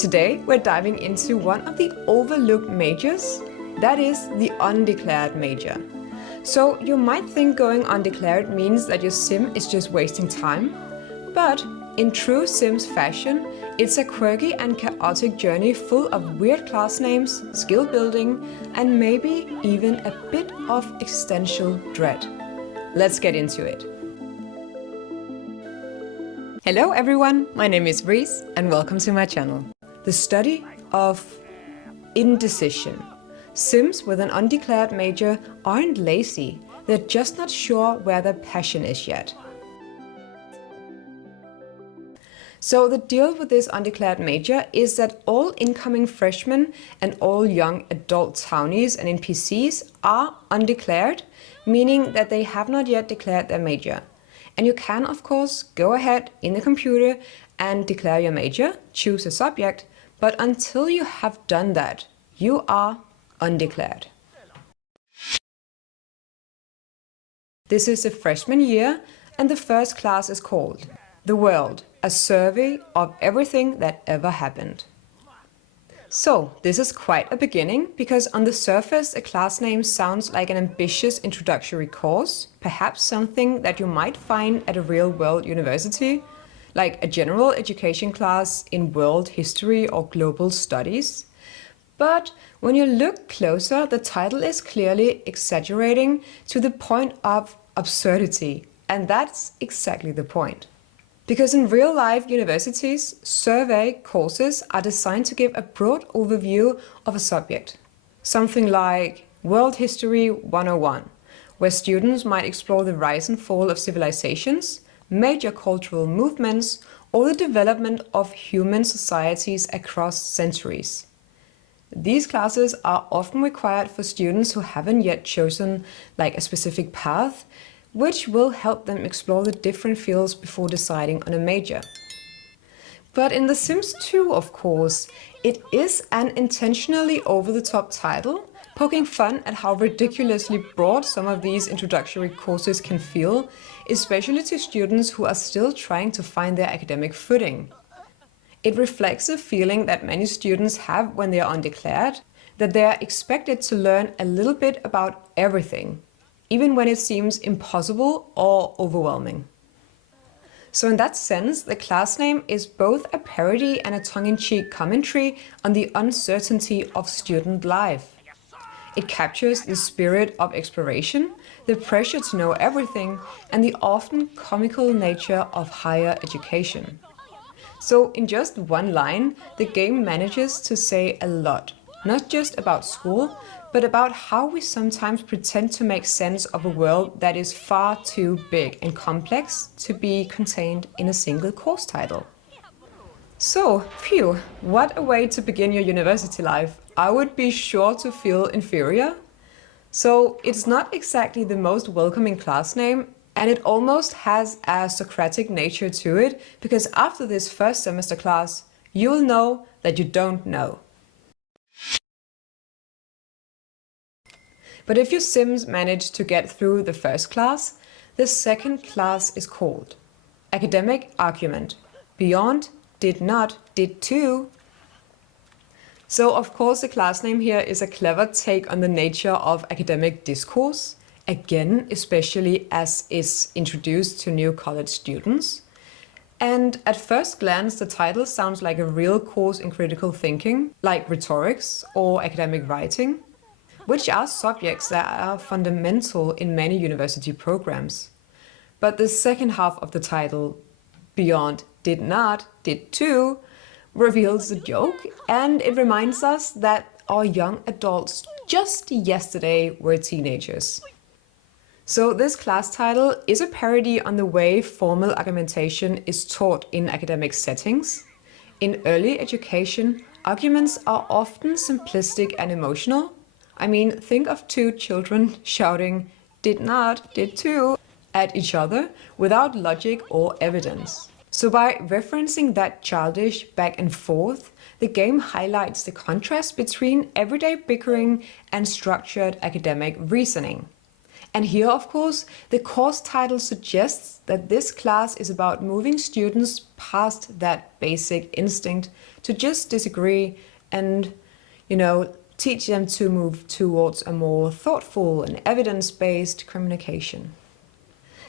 Today, we're diving into one of the overlooked majors, that is the undeclared major. So you might think going undeclared means that your sim is just wasting time, but in true Sims fashion, it's a quirky and chaotic journey full of weird class names, skill building, and maybe even a bit of existential dread. Let's get into it. Hello everyone, my name is Reese and welcome to my channel. The study of indecision. Sims with an undeclared major aren't lazy, they're just not sure where their passion is yet. So the deal with this undeclared major is that all incoming freshmen and all young adult townies and NPCs are undeclared, meaning that they have not yet declared their major. And you can, of course, go ahead in the computer and declare your major, choose a subject, but until you have done that, you are undeclared. This is the freshman year, and the first class is called The World, a survey of everything that ever happened. So, this is quite a beginning, because on the surface a class name sounds like an ambitious introductory course, perhaps something that you might find at a real-world university, like a general education class in world history or global studies. But when you look closer, the title is clearly exaggerating to the point of absurdity, and that's exactly the point. Because in real-life universities, survey courses are designed to give a broad overview of a subject. Something like World History 101, where students might explore the rise and fall of civilizations, major cultural movements, or the development of human societies across centuries. These classes are often required for students who haven't yet chosen a specific path, which will help them explore the different fields before deciding on a major. But in The Sims 2, of course, it is an intentionally over-the-top title, poking fun at how ridiculously broad some of these introductory courses can feel, especially to students who are still trying to find their academic footing. It reflects a feeling that many students have when they are undeclared, that they are expected to learn a little bit about everything, even when it seems impossible or overwhelming. So in that sense, the class name is both a parody and a tongue-in-cheek commentary on the uncertainty of student life. It captures the spirit of exploration, the pressure to know everything, and the often comical nature of higher education. So in just one line, the game manages to say a lot, not just about school, but about how we sometimes pretend to make sense of a world that is far too big and complex to be contained in a single course title. So, phew, what a way to begin your university life. I would be sure to feel inferior. So, it's not exactly the most welcoming class name, and it almost has a Socratic nature to it, because after this first semester class, you'll know that you don't know. But if your Sims manage to get through the first class, the second class is called Academic Argument. Beyond, did not, did too. So of course the class name here is a clever take on the nature of academic discourse, again, especially as is introduced to new college students. And at first glance, the title sounds like a real course in critical thinking, like rhetorics or academic writing, which are subjects that are fundamental in many university programs. But the second half of the title, Beyond, did not, did too, reveals the joke, and it reminds us that our young adults just yesterday were teenagers. So this class title is a parody on the way formal argumentation is taught in academic settings. In early education, arguments are often simplistic and emotional. I mean, think of two children shouting, did not, did too, at each other without logic or evidence. So by referencing that childish back and forth, the game highlights the contrast between everyday bickering and structured academic reasoning. And here, of course, the course title suggests that this class is about moving students past that basic instinct to just disagree and, teach them to move towards a more thoughtful and evidence-based communication.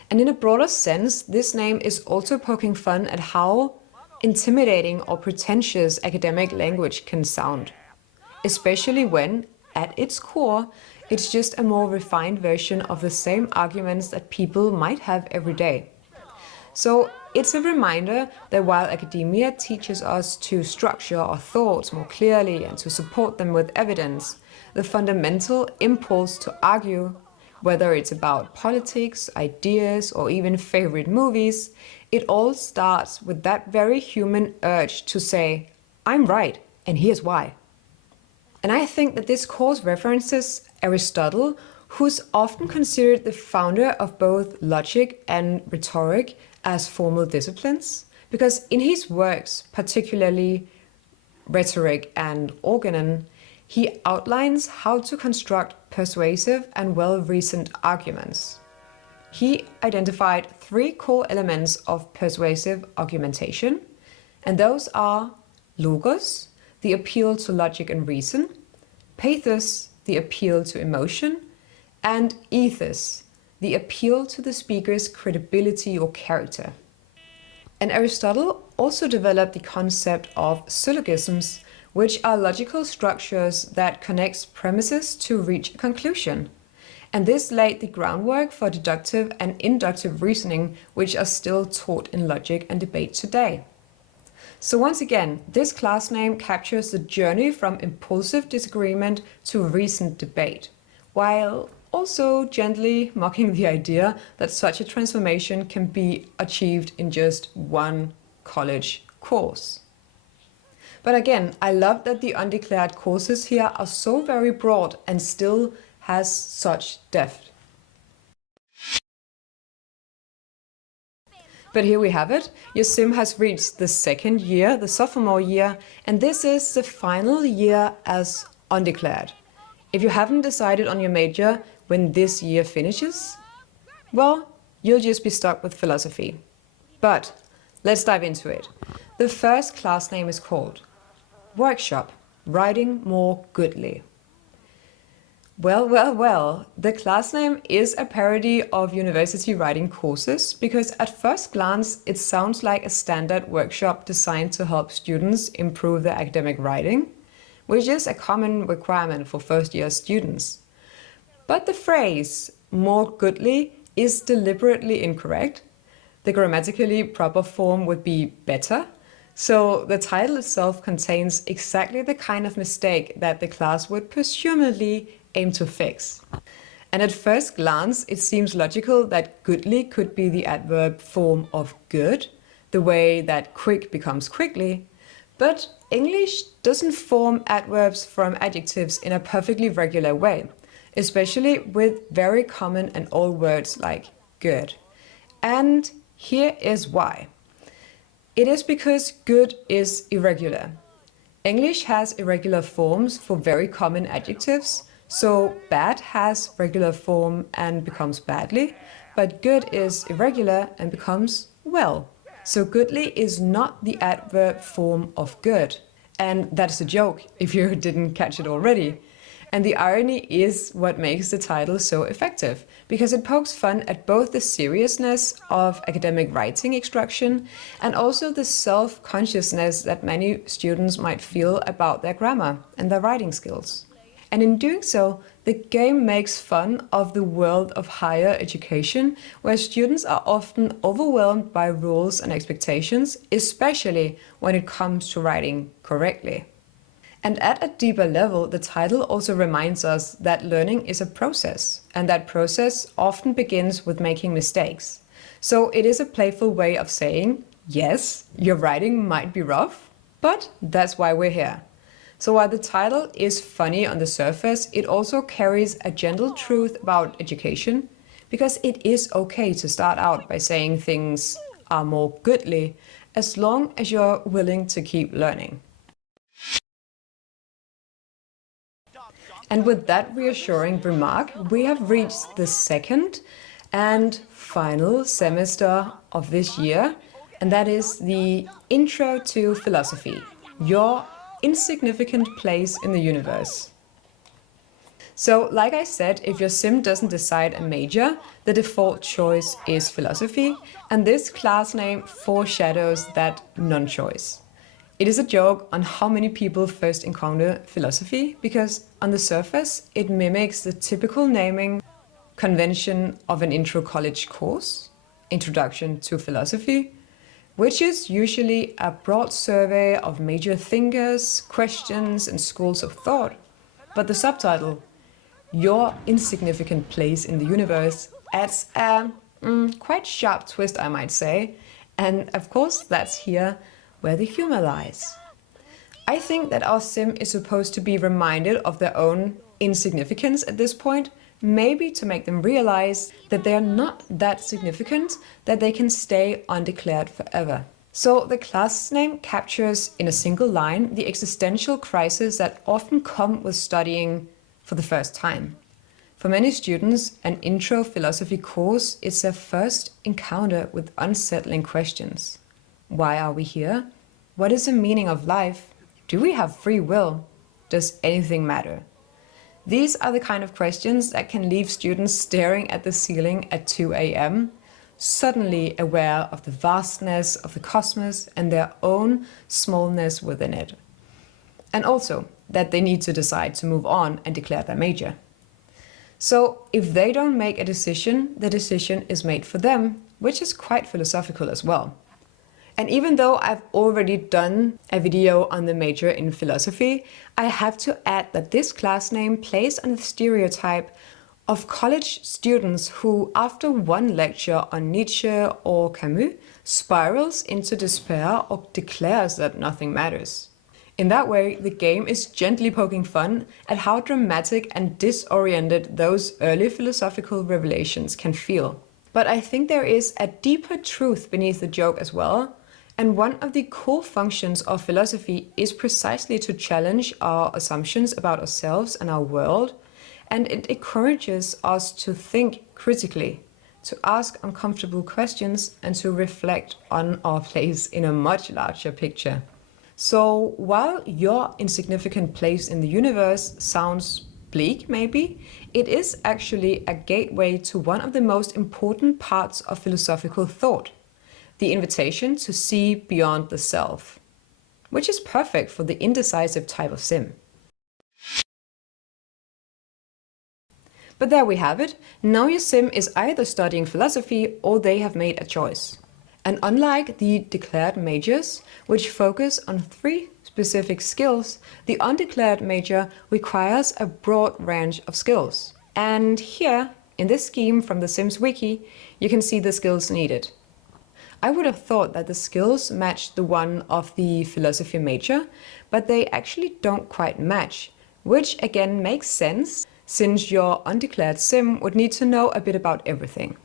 And in a broader sense, this name is also poking fun at how intimidating or pretentious academic language can sound, especially when, at its core, it's just a more refined version of the same arguments that people might have every day. So it's a reminder that while academia teaches us to structure our thoughts more clearly and to support them with evidence, the fundamental impulse to argue, whether it's about politics, ideas, or even favorite movies, it all starts with that very human urge to say, I'm right, and here's why. And I think that this course references Aristotle, who's often considered the founder of both logic and rhetoric as formal disciplines, because in his works, particularly Rhetoric and Organon, he outlines how to construct persuasive and well-reasoned arguments. He identified 3 core elements of persuasive argumentation, and those are logos, the appeal to logic and reason, pathos, the appeal to emotion, and ethos, the appeal to the speaker's credibility or character. And Aristotle also developed the concept of syllogisms, which are logical structures that connect premises to reach a conclusion. And this laid the groundwork for deductive and inductive reasoning, which are still taught in logic and debate today. So once again, this class name captures the journey from impulsive disagreement to reasoned debate, while also gently mocking the idea that such a transformation can be achieved in just one college course. But again, I love that the undeclared courses here are so very broad and still has such depth. But here we have it. Your sim has reached the second year, the sophomore year, and this is the final year as undeclared. If you haven't decided on your major when this year finishes, well, you'll just be stuck with philosophy. But let's dive into it. The first class name is called Workshop, Writing More Goodly. Well, the class name is a parody of university writing courses because at first glance it sounds like a standard workshop designed to help students improve their academic writing, which is a common requirement for first-year students. But the phrase more goodly is deliberately incorrect. The grammatically proper form would be better. So the title itself contains exactly the kind of mistake that the class would presumably aim to fix. And at first glance, it seems logical that goodly could be the adverb form of good, the way that quick becomes quickly. But English doesn't form adverbs from adjectives in a perfectly regular way, especially with very common and old words like good. And here is why. It is because good is irregular. English has irregular forms for very common adjectives, so bad has regular form and becomes badly, but good is irregular and becomes well. So goodly is not the adverb form of good. And that's a joke if you didn't catch it already. And the irony is what makes the title so effective, because it pokes fun at both the seriousness of academic writing instruction and also the self-consciousness that many students might feel about their grammar and their writing skills. And in doing so, the game makes fun of the world of higher education, where students are often overwhelmed by rules and expectations, especially when it comes to writing correctly. And at a deeper level, the title also reminds us that learning is a process, and that process often begins with making mistakes. So it is a playful way of saying, yes, your writing might be rough, but that's why we're here. So while the title is funny on the surface, it also carries a gentle truth about education, because it is okay to start out by saying things are more goodly, as long as you're willing to keep learning. And with that reassuring remark, we have reached the second and final semester of this year, and that is the Intro to Philosophy, your insignificant place in the universe. So, like I said, if your sim doesn't decide a major, the default choice is philosophy, and this class name foreshadows that non-choice. It is a joke on how many people first encounter philosophy, because on the surface, it mimics the typical naming convention of an intro college course, Introduction to Philosophy, which is usually a broad survey of major thinkers, questions, and schools of thought. But the subtitle, Your Insignificant Place in the Universe, adds a quite sharp twist, I might say. And of course, that's here where the humor lies. I think that our sim is supposed to be reminded of their own insignificance at this point, maybe to make them realize that they are not that significant, that they can stay undeclared forever. So the class name captures in a single line the existential crisis that often come with studying for the first time. For many students, an intro philosophy course is their first encounter with unsettling questions. Why are we here? What is the meaning of life? Do we have free will? Does anything matter? These are the kind of questions that can leave students staring at the ceiling at 2 a.m., suddenly aware of the vastness of the cosmos and their own smallness within it. And also that they need to decide to move on and declare their major. So if they don't make a decision, the decision is made for them, which is quite philosophical as well. And even though I've already done a video on the major in philosophy, I have to add that this class name plays on the stereotype of college students who, after one lecture on Nietzsche or Camus, spirals into despair or declares that nothing matters. In that way, the game is gently poking fun at how dramatic and disoriented those early philosophical revelations can feel. But I think there is a deeper truth beneath the joke as well, and one of the core functions of philosophy is precisely to challenge our assumptions about ourselves and our world, and it encourages us to think critically, to ask uncomfortable questions, and to reflect on our place in a much larger picture. So while your insignificant place in the universe sounds bleak maybe, it is actually a gateway to one of the most important parts of philosophical thought, the invitation to see beyond the self, which is perfect for the indecisive type of sim. But there we have it. Now your sim is either studying philosophy or they have made a choice. And unlike the declared majors, which focus on 3 specific skills, the undeclared major requires a broad range of skills. And here, in this scheme from the Sims Wiki, you can see the skills needed. I would have thought that the skills matched the one of the philosophy major, but they actually don't quite match, which again makes sense, since your undeclared sim would need to know a bit about everything.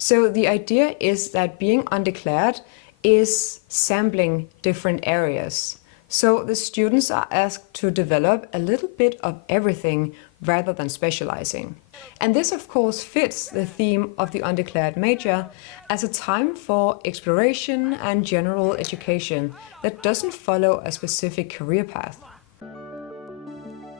So the idea is that being undeclared is sampling different areas. So the students are asked to develop a little bit of everything rather than specializing. And this of course fits the theme of the undeclared major as a time for exploration and general education that doesn't follow a specific career path.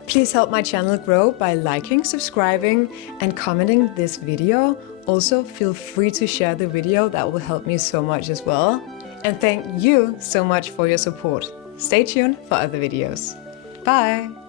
Please help my channel grow by liking, subscribing, and commenting this video. Also, feel free to share the video, that will help me so much as well. And thank you so much for your support. Stay tuned for other videos. Bye!